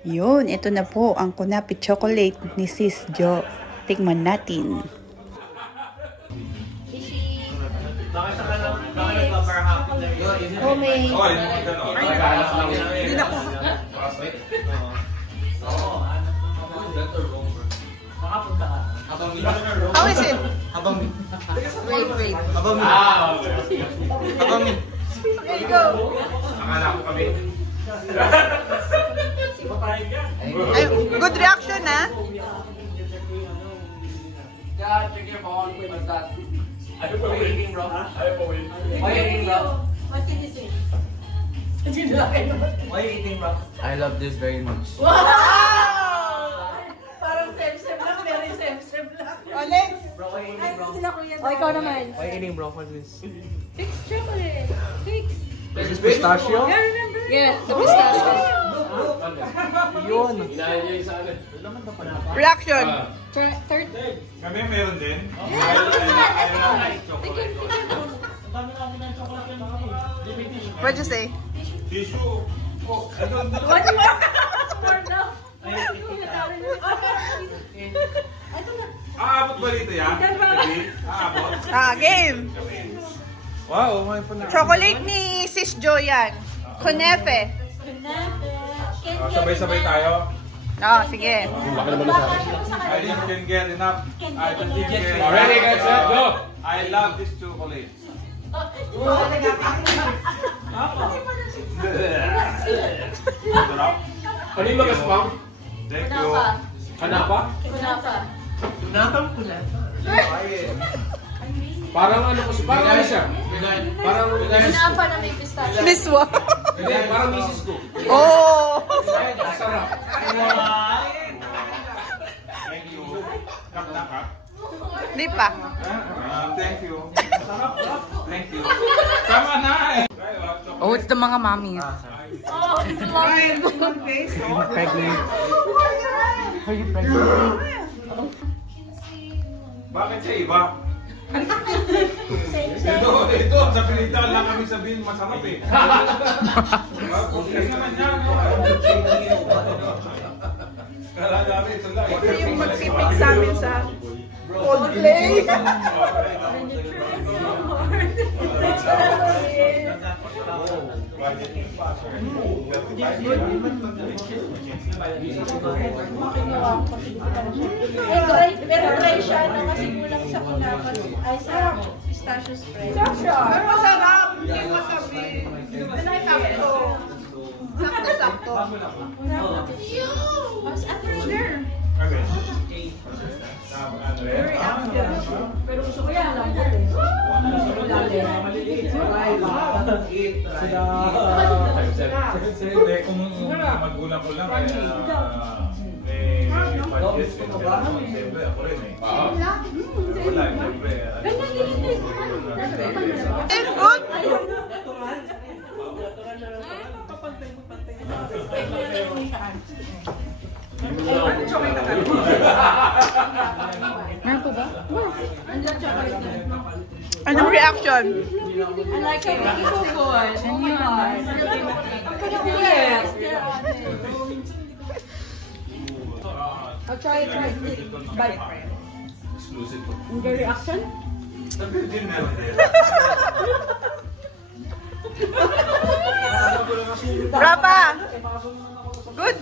Yun, ito na po ang Kunapi chocolate ni Sis Jo. Tikman natin. How is it? Great. There you go. Ay, good reaction, ha? Check your phone. What's that? What are you eating, bro? What are you eating, bro? What can you say? What are you eating, bro? I love this very much. Wow! Parang sem-sem lang, very sem-sem lang. Alex! Bro, what are you eating, bro? Sila kuya. O, ikaw naman. What are you eating, bro? What's this? Fix chocolate. Fix. Is this pistachio? Yeah, remember? Yeah, the pistachio. Yun. Reaction. Third. Kami meron din. What'd you say? Tissue. What? More now. Aabot ba dito yan? Aabot? Game. Wow, may pala. Chocolate ni Sis Jo yan. Kunefe. Sabay-sabay tayo. Sige. I can get enough. I can get Ready, guys, let's go. I love this chocolate. Ano yung magas, ma'am? Thank you. Kanapa? Kunapa. Parang ano kasi, parang ano siya? Parang misis ko. Kunapa na may pistachio. Miswa. Hindi, parang misis ko. Oh! Sarap. Thank you. Kap na kap. Di pa. Thank you. Thank you. Tama na eh. Oh, it's the mga mommies. Oh, love. Pregnant. Are you pregnant? Bakit siya iba? Ito, sa pilitan lang kami sabihin masarap eh. Kung naman yan. Kala namin ito lang. Ito yung magsipig sa amin sa Coldplay. Pero try siya na kasi kulang sa kunapa. Ay, sa pistachio spread. Pero masarap. Hindi masabi. Sakto. Sakto-sakto. What's after there? Pero gusto ko yan, lambot eh. Hindi, kung magulang ko lang kaya may budget siyempre ako rin eh. Wala, siyempre. It's good. Meron po ba? Andiyan chocolate na. Anong reaction? I like it. It's so good. Oh my God. Yes. I'll try it right. Bye. Exclusive. Your reaction? Sabi din meron din. Rapa! Good.